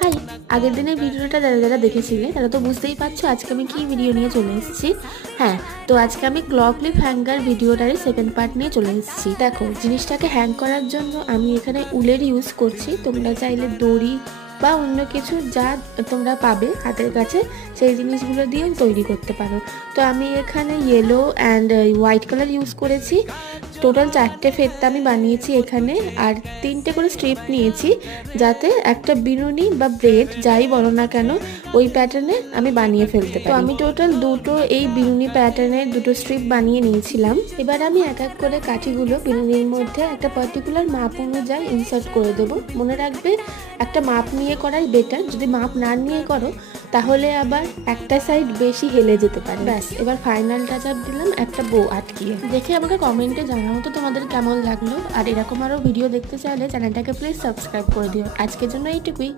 High, আগের দিনের ভিডিওটা যারা যারা দেখেছিলে তারা তো বুঝতেই পারছো আজকে আমি কি ভিডিও নিয়ে চলে এসেছি। হ্যাঁ, তো আজকে আমি ক্লক ক্লিপ হ্যাঙ্গার ভিডিওটারই সেকেন্ড পার্ট নিয়ে চলে এসেছি। দেখো, জিনিসটাকে হ্যাং করার জন্য আমি এখানে উলের ইউজ করছি। তোমরা চাইলে দড়ি বা অন্য কিছু যা তোমরা পাবে হাতের কাছে সেই জিনিসগুলো দিয়েও তৈরি করতে পারো। তো আমি এখানে yellow and white colour use করেছি। টোটাল 4টে ফেরতা আমি বানিয়েছি এখানে, আর 3টে করে স্ট্রিপ নিয়েছি যাতে একটা বিনুনি বা ব্রেড যাই বলো না কেন ওই প্যাটার্নে আমি বানিয়ে ফেলতে পারি। তো আমি টোটাল দুটো এই বিনুনি প্যাটার্নের দুটো স্ট্রিপ বানিয়ে নিয়েছিলাম। এবার আমি এক এক করে কাঠিগুলো বিনুনির মধ্যে একটা পার্টিকুলার মাপ অনুযায়ী ইনসার্ট করে দেবো। মনে রাখবে একটা মাপ নিয়ে করাই বেটার, যদি মাপ না নিয়ে করো তাহলে আবার একটা সাইড বেশি হেলে যেতে পারে। ব্যাস, এবার ফাইনাল টাচ আপ দিলাম একটা বো আটকিয়ে। দেখে আমাকে কমেন্টে জানাও তো তোমাদের কেমন লাগলো, আর এরকম আরও ভিডিও দেখতে চাইলে চ্যানেলটাকে প্লিজ সাবস্ক্রাইব করে দিও। আজকের জন্য এইটুকুই।